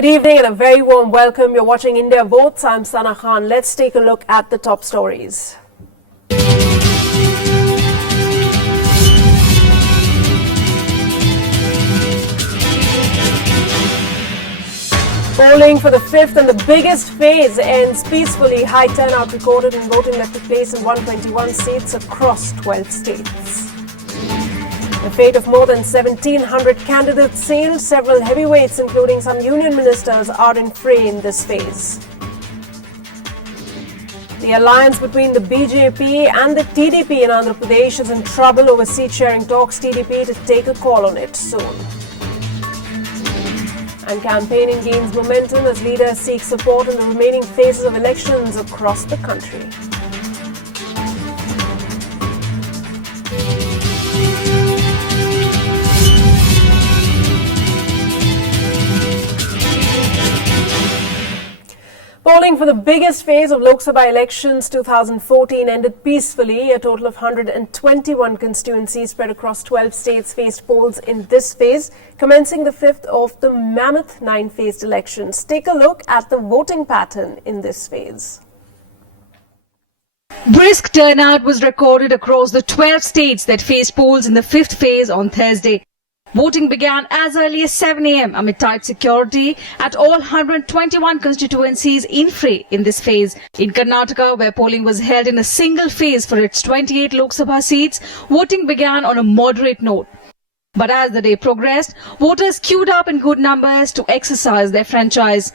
Good evening and a very warm welcome. You're watching India Votes. I'm Sana Khan. Let's take a look at the top stories. Polling for the fifth and the biggest phase ends peacefully. High turnout recorded in voting that took place in 121 seats across 12 states. The fate of more than 1,700 candidates sealed. Several heavyweights, including some union ministers, are in fray in this phase. The alliance between the BJP and the TDP in Andhra Pradesh is in trouble over seat-sharing talks. TDP to take a call on it soon. And campaigning gains momentum as leaders seek support in the remaining phases of elections across the country. Polling for the biggest phase of Lok Sabha elections 2014 ended peacefully. A total of 121 constituencies spread across 12 states faced polls in this phase, commencing the fifth of the mammoth 9-phased elections. Take a look at the voting pattern in this phase. Brisk turnout was recorded across the 12 states that faced polls in the fifth phase on Thursday. Voting began as early as 7 a.m. amid tight security at all 121 constituencies in fray in this phase. In Karnataka, where polling was held in a single phase for its 28 Lok Sabha seats, voting began on a moderate note. But as the day progressed, voters queued up in good numbers to exercise their franchise.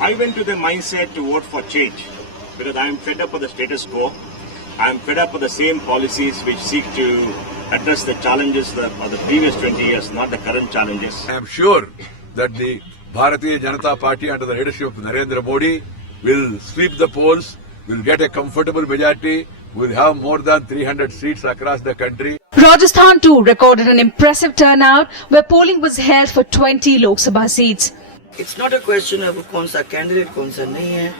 I went to the mindset to vote for change because I am fed up with the status quo. I am fed up with the same policies which seek to address the challenges of the previous 20 years, not the current challenges. I am sure that the Bharatiya Janata Party under the leadership of Narendra Modi will sweep the polls, will get a comfortable majority, will have more than 300 seats across the country. Rajasthan too recorded an impressive turnout where polling was held for 20 Lok Sabha seats. It's not a question of कौन सा candidate कौन सा नहीं है.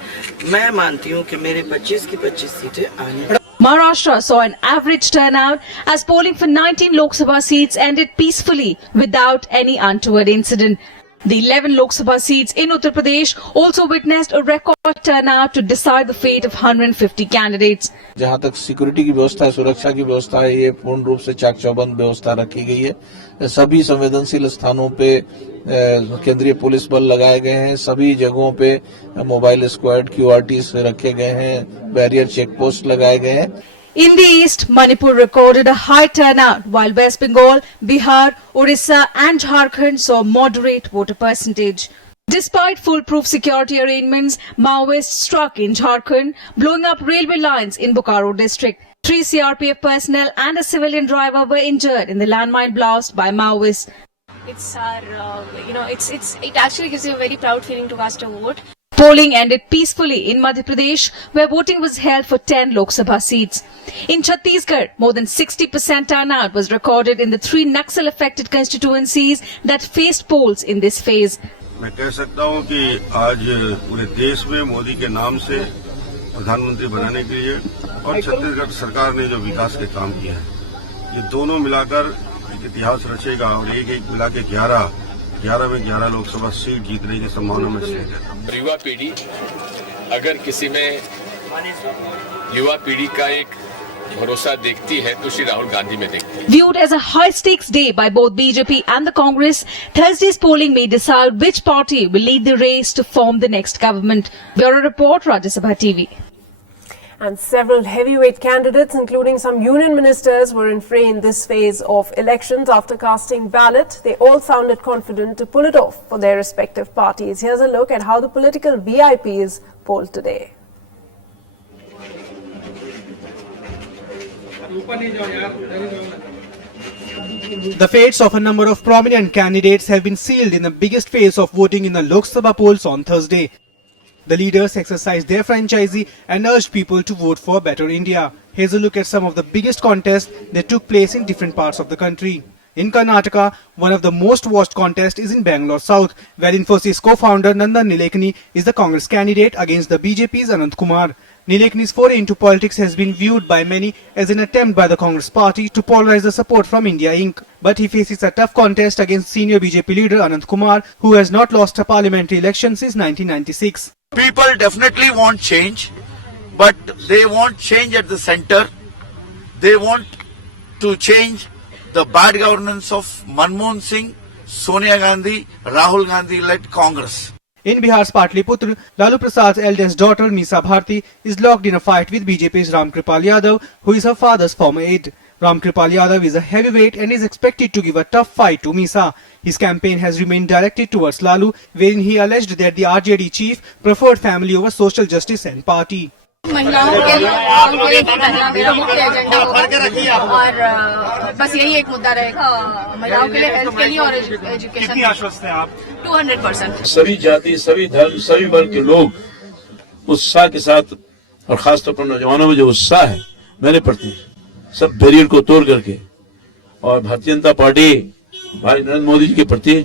मैं मानती हूँ कि मेरे 25 की 25 सीटें आने. Maharashtra saw an average turnout as polling for 19 Lok Sabha seats ended peacefully without any untoward incident. The 11 Lok Sabha seats in Uttar Pradesh also witnessed a record turnout to decide the fate of 150 candidates. जहां तक security की व्यवस्था है, सुरक्षा की व्यवस्था है, ये पूर्ण रूप से चाक चौबंद व्यवस्था रखी गई है. सभी संवेदनशील स्थानों पे केंद्रीय पुलिस बल लगाए गए हैं. सभी जगहों पे मोबाइल स्क्वाड QRT रखे गए हैं. बैरियर चेक पोस्ट लगाए गए हैं. In the east, Manipur recorded a high turnout, while West Bengal, Bihar, Orissa and Jharkhand saw moderate voter percentage. Despite foolproof security arrangements, Maoists struck in Jharkhand, blowing up railway lines in Bokaro district. 3 CRPF personnel and a civilian driver were injured in the landmine blast by Maoists. It's our, it actually gives you a very proud feeling to cast a vote. Polling ended peacefully in Madhya Pradesh, where voting was held for 10 Lok Sabha seats. In Chhattisgarh, more than 60% turnout was recorded in the 3 Naxal-affected constituencies that faced polls in this phase. मैं कह सकता हूं कि आज पूरे देश में मोदी के नाम से प्रधानमंत्री बनाने के लिए और छत्तीसगढ़ सरकार ने जो विकास के काम किए हैं, ये दोनों मिलाकर एक इतिहास रचेगा और एक मिला के 11 में 11 लोकसभा सीट जीतने की संभावना में है. युवा पीढ़ी अगर किसी में युवा पीढ़ी का एक भरोसा देखती है तो श्री राहुल गांधी में देखती है. Viewed as a high-stakes day by both BJP and the Congress, Thursday's polling may decide which party will lead the race to form the next government. Bureau Report, Rajya Sabha TV. And several heavyweight candidates, including some union ministers, were in fray in this phase of elections. After casting ballot, they all sounded confident to pull it off for their respective parties. Here's a look at how the political VIPs polled today. The fates of a number of prominent candidates have been sealed in the biggest phase of voting in the Lok Sabha polls on Thursday. The leaders exercised their franchisee and urged people to vote for Better India. Here's a look at some of the biggest contests that took place in different parts of the country. In Karnataka, one of the most watched contests is in Bangalore South, where Infosys co-founder Nandan Nilekani is the Congress candidate against the BJP's Anant Kumar. Nilekani's foray into politics has been viewed by many as an attempt by the Congress party to polarize the support from India Inc. but he faces a tough contest against senior BJP leader Anand Kumar, who has not lost a parliamentary election since 1996. People definitely want change, but they want change at the center. They want to change the bad governance of Manmohan Singh, Sonia Gandhi, Rahul Gandhi-led Congress. In Bihar's Patliputra, Lalu Prasad's eldest daughter, Misa Bharti, is locked in a fight with BJP's Ram Kripal Yadav, who is her father's former aide. Ram Kripal Yadav is a heavyweight and is expected to give a tough fight to Misa. His campaign has remained directed towards Lalu, wherein he alleged that the RJD chief preferred family over social justice and party. महिलाओं के लिए आंदोलन करना मेरा मुख्य agenda होगा और बस यही एक मुद्दा रहेगा महिलाओं के लिए, हेल्थ के लिए और एजुकेशन। कितनी आश्वस्त हैं आप? 200%। सभी जाति, सभी धर्म, सभी वर्ग के लोग उत्साह के साथ और खासतौर पर नौजवानों में जो उत्साह है मेरे प्रति, सब बैरियर को तोड़ करके और भारतीय जनता पार्टी भाई नरेंद्र मोदी जी के प्रति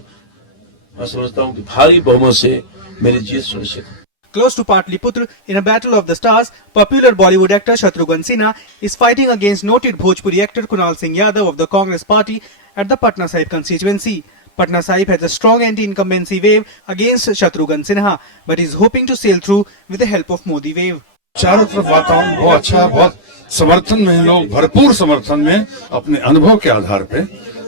मैं समझता हूँ कि भारी बहुमत से मेरी जीत सुनिश्चित है। Close to Patliputra, in a battle of the stars, popular Bollywood actor Shatrughan Sinha is fighting against noted Bhojpuri actor Kunal Singh Yadav of the Congress party at the Patna Sahib constituency. Patna Sahib has a strong anti-incumbency wave against Shatrughan Sinha, but is hoping to sail through with the help of Modi wave. चारों तरफ वातावरण बहुत अच्छा, बहुत समर्थन में लोग भरपूर समर्थन में अपने अनुभव के आधार पे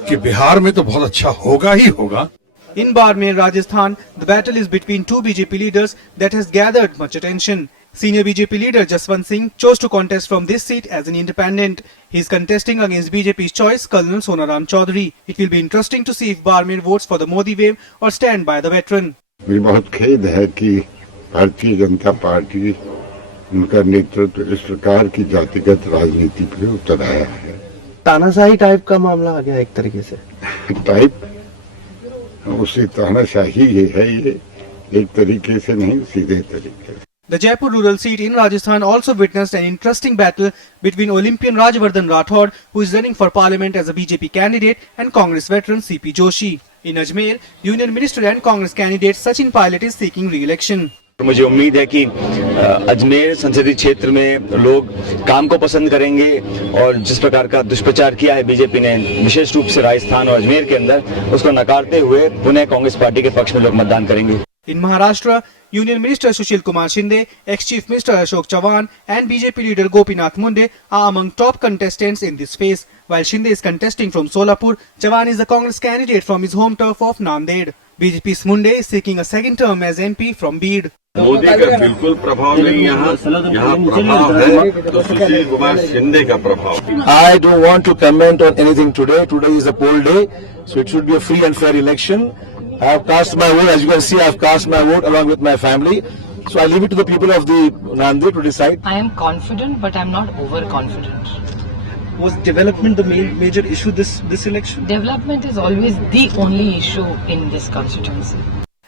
कि बिहार में तो बहुत अच्छा होगा ही होगा। In Barmer, Rajasthan, the battle is between two BJP leaders that has gathered much attention. Senior BJP leader Jaswant Singh chose to contest from this seat as an independent. He is contesting against BJP's choice, Colonel Sonaram Chaudhary. It will be interesting to see if Barmer votes for the Modi wave or stand by the veteran. मुझे बहुत खेद है कि Bharatiya Janata party उनका नेतृत्व इस प्रकार की जातिगत राजनीति पे उतर आया है। तानाशाही टाइप का मामला आ गया एक तरीके से। टाइप उसी तानाशाही है, ये एक तरीके से नहीं, सीधे तरीके से। The Jaipur rural seat in Rajasthan also witnessed an interesting battle between Olympian Rajvardhan Rathod, who is running for parliament as a BJP candidate, and Congress veteran CP Joshi. In Ajmer, Union Minister and Congress candidate Sachin Pilot is seeking re-election. मुझे उम्मीद है कि अजमेर संसदीय क्षेत्र में लोग काम को पसंद करेंगे और जिस प्रकार का दुष्प्रचार किया है बीजेपी ने विशेष रूप से राजस्थान और अजमेर के अंदर, उसको नकारते हुए पुनः कांग्रेस पार्टी के पक्ष में लोग मतदान करेंगे। In Maharashtra, Union Minister Sushil Kumar Shinde, ex-Chief Minister Ashok Chavan and BJP leader Gopinath Munde are among top contestants in this phase. While Shinde is contesting from Solapur, Chavan is the Congress candidate from his home turf of Nanded. BJP's Munde is seeking a second term as MP from Beed. Modi का बिल्कुल प्रभाव नहीं, यहाँ प्रभाव है तो सुशील कुमार शिंदे का प्रभाव। I don't want to comment on anything today. Today is a poll day, so it should be a free and fair election. I have cast my vote. As you can see, I have cast my vote along with my family. So I leave it to the people of the Nanded to decide. I am confident, but I am not overconfident. Was development the major issue this election? Development is always the only issue in this constituency.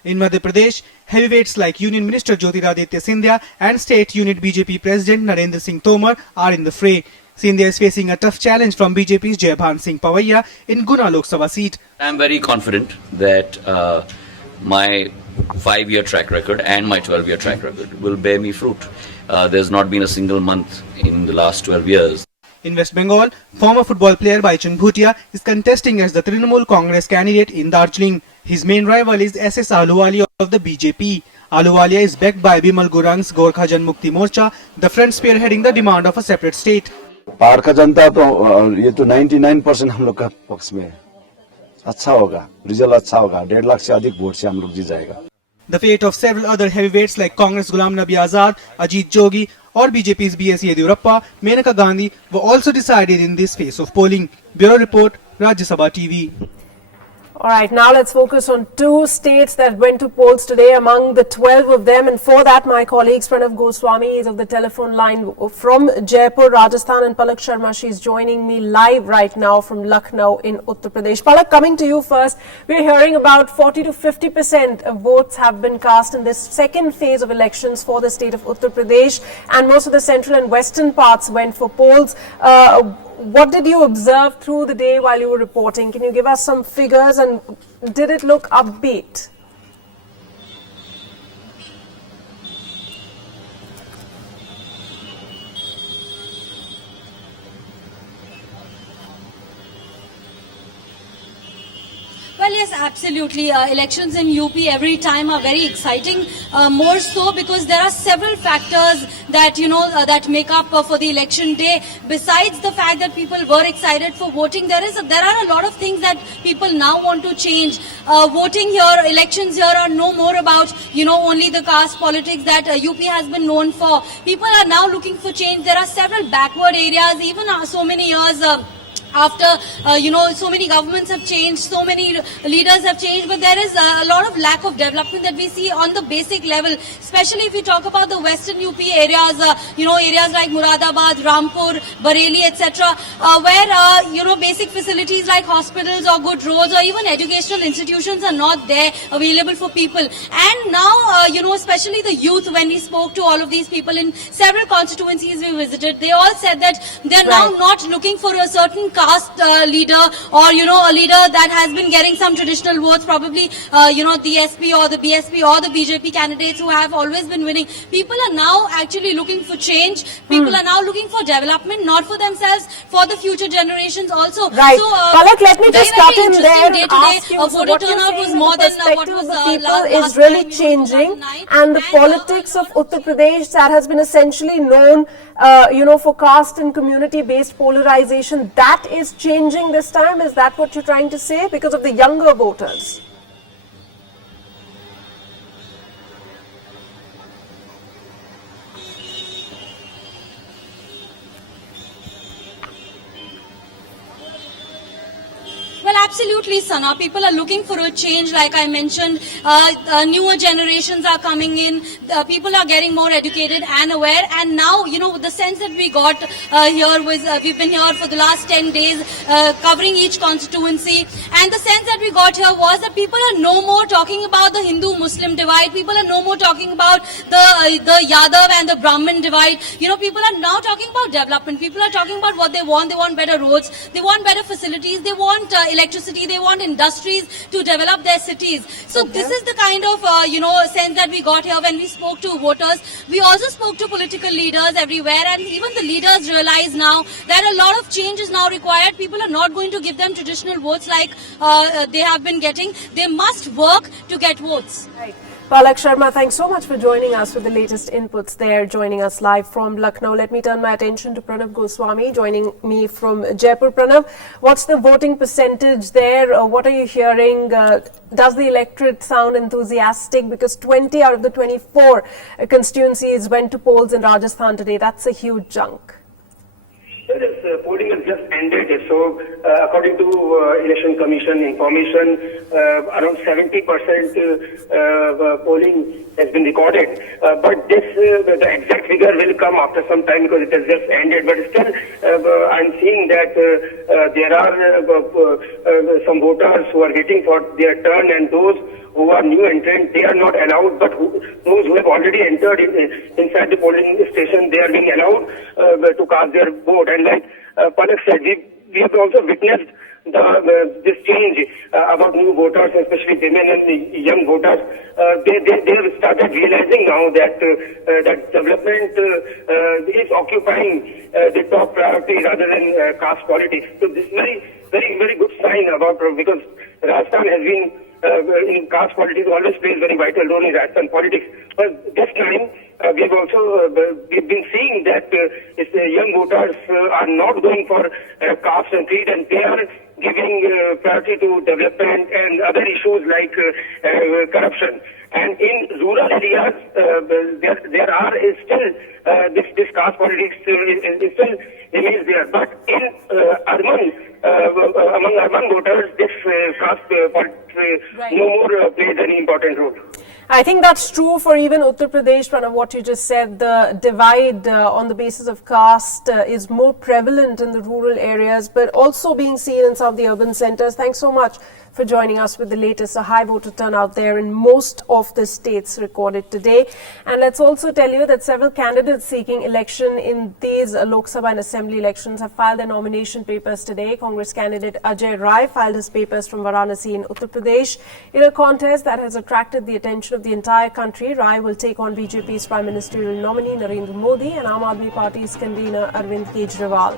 In Madhya Pradesh, heavyweights like Union Minister Jyotiraditya Scindia and State Unit BJP President Narendra Singh Tomar are in the fray. Scindia is facing a tough challenge from BJP's Jaybhan Singh Pavaiya in Guna Lok Sabha seat. I am very confident that my 5-year track record and my 12-year track record will bear me fruit. There's not been a single month in the last 12 years. In West Bengal, former football player Baichung Bhutia is contesting as the Trinamool Congress candidate in Darjeeling. His main rival is SS Ahluwalia of the BJP. Ahluwalia is backed by Bimal Gurang's Gorkha Janmukti Morcha, the front spearheading the demand of a separate state. पहाड़ का जनता तो ये तो 99% हम लोग का पक्ष में अच्छा होगा, रिजल्ट अच्छा होगा, 1.5 लाख से अधिक वोट से हम लोग जीत जाएगा। The fate of several other heavyweights like Congress Ghulam Nabi Azad, Ajit Jogi or BJP's B.S. Yediyurappa, Menaka Gandhi were also decided in this phase of polling. Bureau Report, Rajya Sabha TV. Alright, now let's focus on 2 states that went to polls today, among the 12 of them. And for that, my colleagues Pranav Goswami is of the telephone line from Jaipur, Rajasthan, and Palak Sharma. She's joining me live right now from Lucknow in Uttar Pradesh. Palak, coming to you first. We're hearing about 40 to 50% of votes have been cast in this second phase of elections for the state of Uttar Pradesh, and most of the central and western parts went for polls. What did you observe through the day while you were reporting? Can you give us some figures, and did it look upbeat? Well, yes, absolutely. Elections in UP every time are very exciting, more so because there are several factors that, that make up for the election day. Besides the fact that people were excited for voting, there are a lot of things that people now want to change. Voting here, elections here are no more about, only the caste politics that UP has been known for. People are now looking for change. There are several backward areas, even so many years after, so many governments have changed, so many leaders have changed, but there is a lot of lack of development that we see on the basic level, especially if we talk about the western UP areas, areas like Muradabad, Rampur, Bareilly, etc., where, basic facilities like hospitals or good roads or even educational institutions are not there available for people. And now, especially the youth, when we spoke to all of these people in several constituencies we visited, they all said that they're now not looking for a certain caste leader or, a leader that has been getting some traditional votes, probably, the SP or the BSP or the BJP candidates who have always been winning. People are now actually looking for change. People are now looking for development, not for themselves, for the future generations also. Right. So, Palak, let me just cut in there day and to ask day, you, so voter what you're turnout saying was is more the than what perspective was of the people last is really time, changing, and the politics of Uttar Pradesh that has been essentially known, for caste and community-based polarization, that is changing this time. Is that what you're trying to say? Because of the younger voters? Well, absolutely, Sana. People are looking for a change, like I mentioned. Newer generations are coming in. People are getting more educated and aware. And now, the sense that we got here was, we've been here for the last 10 days, covering each constituency. And the sense that we got here was that people are no more talking about the Hindu-Muslim divide. People are no more talking about the Yadav and the Brahmin divide. People are now talking about development. People are talking about what they want. They want better roads. They want better facilities. They want electricity, they want industries to develop their cities. So this is the kind of, sense that we got here when we spoke to voters. We also spoke to political leaders everywhere, and even the leaders realize now that a lot of change is now required. People are not going to give them traditional votes like they have been getting. They must work to get votes. Right. Palak Sharma, thanks so much for joining us with the latest inputs there, joining us live from Lucknow. Let me turn my attention to Pranav Goswami, joining me from Jaipur. Pranav, what's the voting percentage there? What are you hearing? Does the electorate sound enthusiastic? Because 20 out of the 24 constituencies went to polls in Rajasthan today. That's a huge chunk. This polling has just ended. So, according to Election Commission information, around 70% polling has been recorded. But this, the exact figure will come after some time because it has just ended. But still, I'm seeing that there are some voters who are waiting for their turn, and those who are new entrants, they are not allowed, but those who have already entered inside the polling station, they are being allowed to cast their vote. And like Palak said, we have also witnessed this change about new voters, especially women and young voters. They have started realizing now that that development is occupying the top priority rather than caste politics. So this is very good sign about, because Rajasthan has been in caste politics always plays very vital role in Rajasthan politics. But this time we've been seeing that young voters are not going for caste and creed, and they are giving priority to development and other issues like corruption. And in rural areas, there are still this caste politics is still remains there. But in among urban voters, this caste politics no more plays any important role. I think that's true for even Uttar Pradesh, Pranav, what you just said. The divide on the basis of caste is more prevalent in the rural areas, but also being seen in some of the urban centers. Thanks so much for joining us with the latest. A high voter turnout there in most of the states recorded today. And let's also tell you that several candidates seeking election in these Lok Sabha and Assembly elections have filed their nomination papers today. Congress candidate Ajay Rai filed his papers from Varanasi in Uttar Pradesh. In a contest that has attracted the attention of the entire country, Rai will take on BJP's Prime Ministerial nominee Narendra Modi and Aam Aadmi Party's convener Arvind Kejriwal.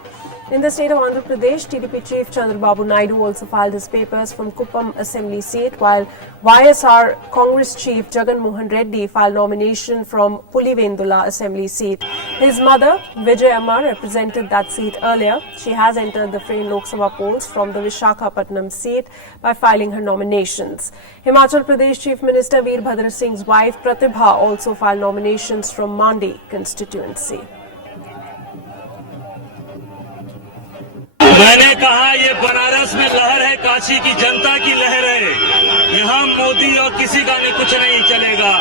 In the state of Andhra Pradesh, TDP chief Chandrababu Naidu also filed his papers from Kuppam assembly seat, while YSR Congress chief Jagan Mohan Reddy filed nomination from Pulivendula assembly seat. His mother, Vijay Amma, represented that seat earlier. She has entered the fray in Lok Sabha polls from the Vishakhapatnam seat by filing her nominations. Himachal Pradesh Chief Minister Veerbhadra Singh's wife Pratibha also filed nominations from Mandi constituency. मैंने कहा ये बनारस में लहर है, काशी की जनता की लहर है। यहाँ मोदी और किसी का नहीं, कुछ नहीं चलेगा।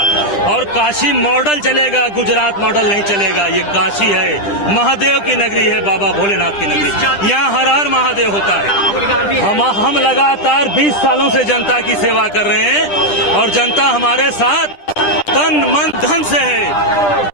और काशी मॉडल चलेगा, गुजरात मॉडल नहीं चलेगा। ये काशी है, महादेव की नगरी है, बाबा भोलेनाथ की नगरी। यहाँ हर हर महादेव होता है। हम लगातार 20 सालों से जनता की सेवा कर रहे हैं और जनता हमारे साथ तन मन धन से है।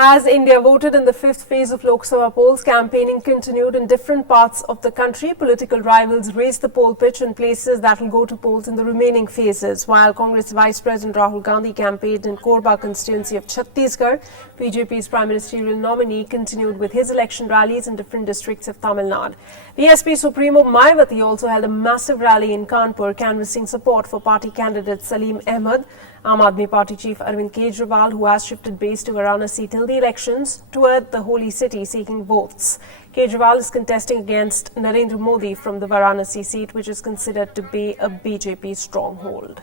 As India voted in the fifth phase of Lok Sabha polls, campaigning continued in different parts of the country. Political rivals raised the poll pitch in places that will go to polls in the remaining phases. While Congress Vice President Rahul Gandhi campaigned in Korba constituency of Chhattisgarh, BJP's Prime Ministerial nominee continued with his election rallies in different districts of Tamil Nadu. BSP Supremo Mayawati also held a massive rally in Kanpur, canvassing support for party candidate Salim Ahmed. Aam Aadmi Party chief Arvind Kejriwal, who has shifted base to Varanasi till the elections, toured the holy city seeking votes. Kejriwal is contesting against Narendra Modi from the Varanasi seat, which is considered to be a BJP stronghold.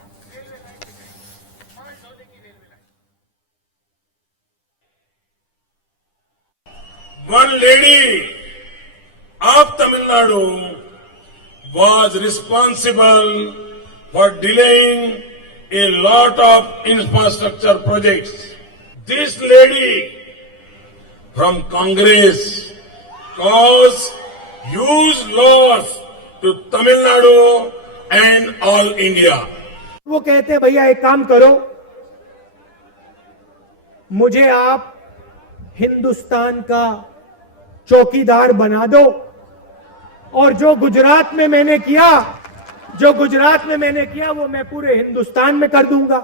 One lady of Tamil Nadu was responsible for delaying a lot of infrastructure projects. This lady from Congress caused huge loss to Tamil Nadu and all India. वो कहते भैया एक काम करो, मुझे आप हिंदुस्तान का चौकीदार बना दो और जो गुजरात में मैंने किया वो मैं पूरे हिंदुस्तान में कर दूंगा।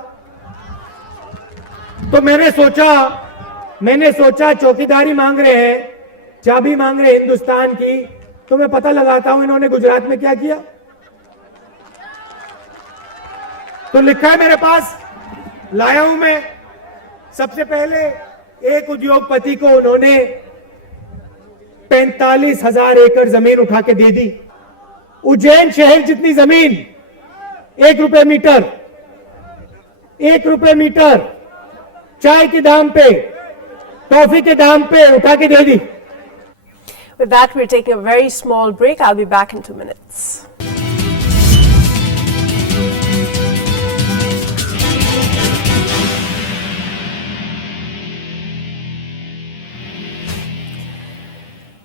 तो मैंने सोचा चौकीदारी मांग रहे हैं, चाबी मांग रहे हिंदुस्तान की, तो मैं पता लगाता हूं इन्होंने गुजरात में क्या किया। तो लिखा है मेरे पास, लाया हूं मैं। सबसे पहले एक उद्योगपति को उन्होंने 45,000 एकड़ जमीन उठा के दे दी। उज्जैन शहर जितनी जमीन 1 रुपए मीटर चाय के दाम पे, कॉफी के दाम पे उठा के दे दी। With that, we're taking a very small break. I'll be back in 2 minutes.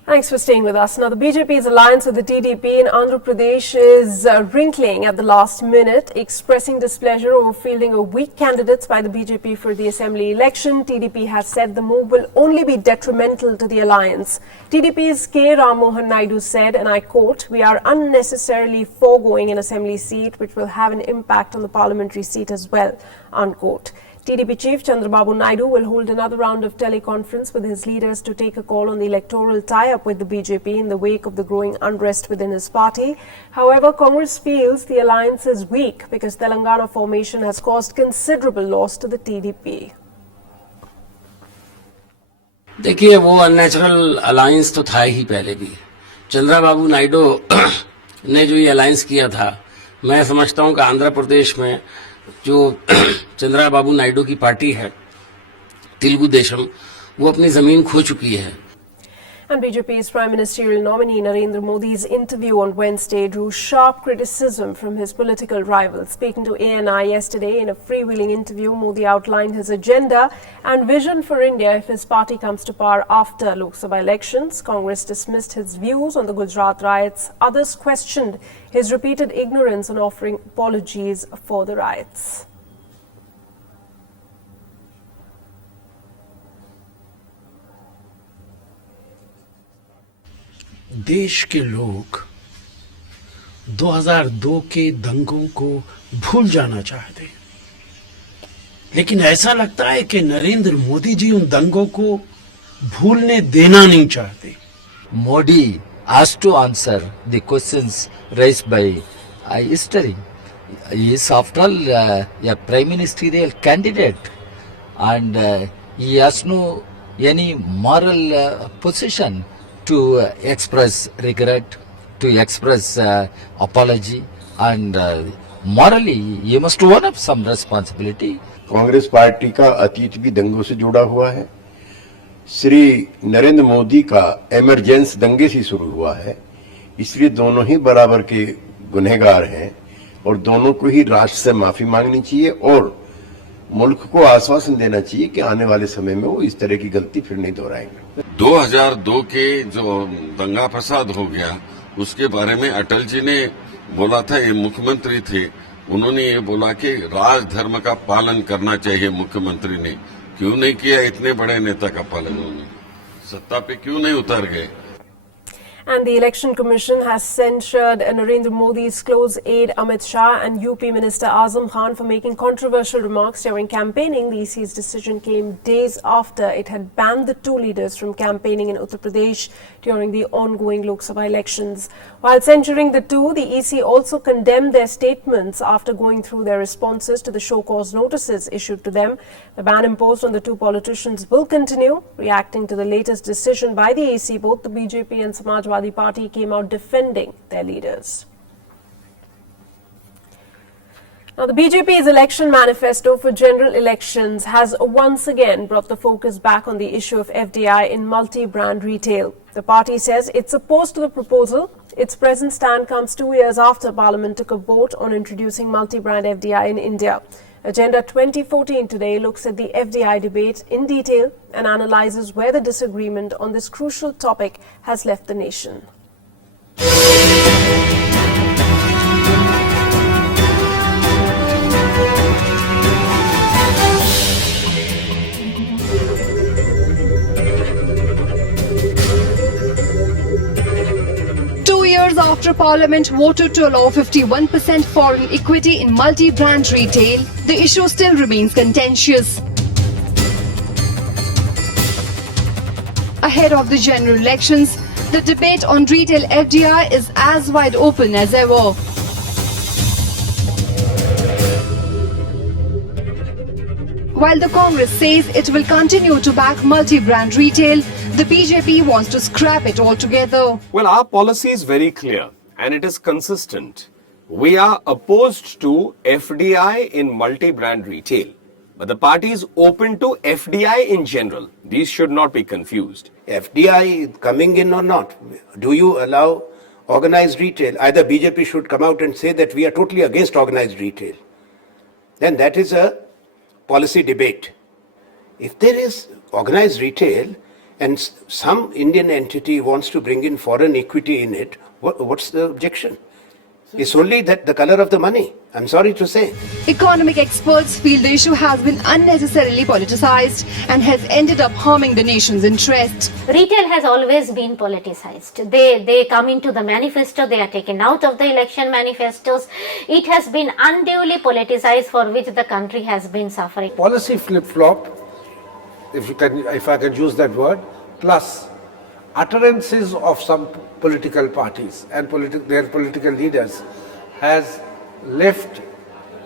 Thanks for staying with us. Now, the BJP's alliance with the TDP in Andhra Pradesh is wrinkling at the last minute, expressing displeasure over fielding of weak candidates by the BJP for the assembly election. TDP has said the move will only be detrimental to the alliance. TDP's K. Ram Mohan Naidu said, and I quote, "We are unnecessarily foregoing an assembly seat which will have an impact on the parliamentary seat as well," unquote. TDP chief Chandrababu Naidu will hold another round of teleconference with his leaders to take a call on the electoral tie-up with the BJP in the wake of the growing unrest within his party. However, Congress feels the alliance is weak because Telangana formation has caused considerable loss to the TDP. देखिए, वो unnatural alliance तो था ही पहले भी। चंद्रबाबू नायडू ने जो ये alliance किया था, मैं समझता हूं कि आंध्र प्रदेश में जो चंद्रबाबू नायडू की पार्टी है, तेलुगु देशम, वो अपनी जमीन खो चुकी है। And BJP's Prime Ministerial nominee Narendra Modi's interview on Wednesday drew sharp criticism from his political rivals. Speaking to ANI yesterday in a freewheeling interview, Modi outlined his agenda and vision for India if his party comes to power after Lok Sabha elections. Congress dismissed his views on the Gujarat riots. Others questioned his repeated ignorance on offering apologies for the riots. देश के लोग 2002 के दंगों को भूल जाना चाहते हैं, लेकिन ऐसा लगता है कि नरेंद्र मोदी जी उन दंगों को भूलने देना नहीं चाहते। Modi has to answer the questions raised by history. He is, after all, a prime ministerial candidate, and he has no any moral position to express regret, to express apology, and morally he must own up some responsibility. Congress party का अतीत भी दंगों से जुड़ा हुआ है। श्री नरेंद्र मोदी का emergence दंगे से शुरू हुआ है, इसलिए दोनों ही बराबर के गुनहगार हैं और दोनों को ही राष्ट्र से माफी मांगनी चाहिए और मुल्क को आश्वासन देना चाहिए कि आने वाले समय में वो इस तरह की गलती फिर नहीं दोहराएंगे। 2002 के जो दंगा फसाद हो गया उसके बारे में अटल जी ने बोला था, ये मुख्यमंत्री थे, उन्होंने ये बोला कि राजधर्म का पालन करना चाहिए मुख्यमंत्री ने। क्यों नहीं किया? इतने बड़े नेता का पालन उन्होंने सत्ता पे क्यों नहीं उतर गए? And the Election Commission has censured Narendra Modi's close aide Amit Shah and UP Minister Azam Khan for making controversial remarks during campaigning. The EC's decision came days after it had banned the two leaders from campaigning in Uttar Pradesh during the ongoing Lok Sabha elections. While censuring the two, the EC also condemned their statements after going through their responses to the show cause notices issued to them. The ban imposed on the two politicians will continue. Reacting to the latest decision by the EC, both the BJP and Samajwadi Party came out defending their leaders. Now, the BJP's election manifesto for general elections has once again brought the focus back on the issue of FDI in multi-brand retail. The party says it's opposed to the proposal. Its present stand comes 2 years after Parliament took a vote on introducing multi-brand FDI in India. Agenda 2014 today looks at the FDI debate in detail and analyzes where the disagreement on this crucial topic has left the nation. 2 years after Parliament voted to allow 51% foreign equity in multi-brand retail, the issue still remains contentious. Ahead of the general elections, the debate on retail FDI is as wide open as ever. While the Congress says it will continue to back multi-brand retail, the BJP wants to scrap it altogether. Well, our policy is very clear and it is consistent. We are opposed to FDI in multi-brand retail, but the party is open to FDI in general. These should not be confused. FDI coming in or not, do you allow organized retail? Either BJP should come out and say that we are totally against organized retail. Then that is a policy debate. If there is organized retail and some Indian entity wants to bring in foreign equity in it, what's the objection? It's only that the color of the money, I'm sorry to say. Economic experts feel the issue has been unnecessarily politicized and has ended up harming the nation's interest. Retail has always been politicized. They come into the manifesto, they are taken out of the election manifestos. It has been unduly politicized, for which the country has been suffering. Policy flip-flop, if I can use that word, plus utterances of some political parties and their political leaders has left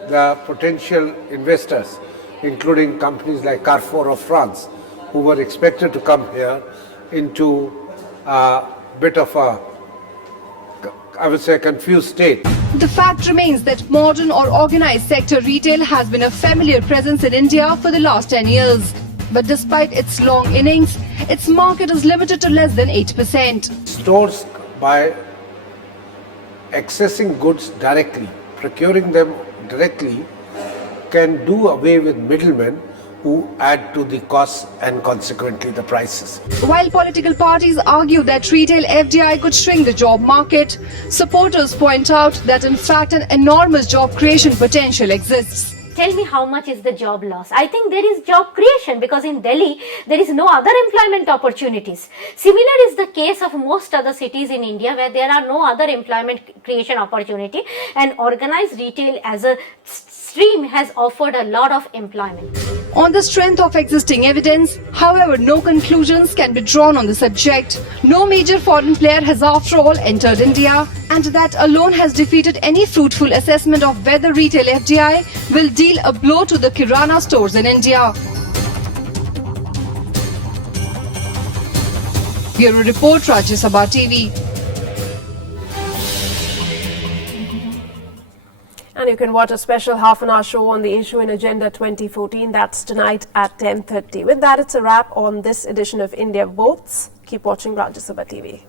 the potential investors, including companies like Carrefour of France, who were expected to come here, into a bit of a, I would say, confused state. The fact remains that modern or organized sector retail has been a familiar presence in India for the last 10 years. But despite its long innings, its market is limited to less than 8%. Stores, by accessing goods directly, procuring them directly, can do away with middlemen who add to the costs and consequently the prices. While political parties argue that retail FDI could shrink the job market, supporters point out that in fact an enormous job creation potential exists. Tell me how much is the job loss? I think there is job creation, because in Delhi there is no other employment opportunities. Similar is the case of most other cities in India where there are no other employment creation opportunity, and organized retail as a stream has offered a lot of employment. on the strength of existing evidence. However, no conclusions can be drawn on the subject. No major foreign player has after all entered India, and that alone has defeated any fruitful assessment of whether retail FDI will deal a blow to the Kirana stores in India. Bureau Report, Rajya Sabha TV. And you can watch a special half-an-hour show on the issue in Agenda 2014. That's tonight at 10:30. With that, it's a wrap on this edition of India Votes. Keep watching Rajya Sabha TV.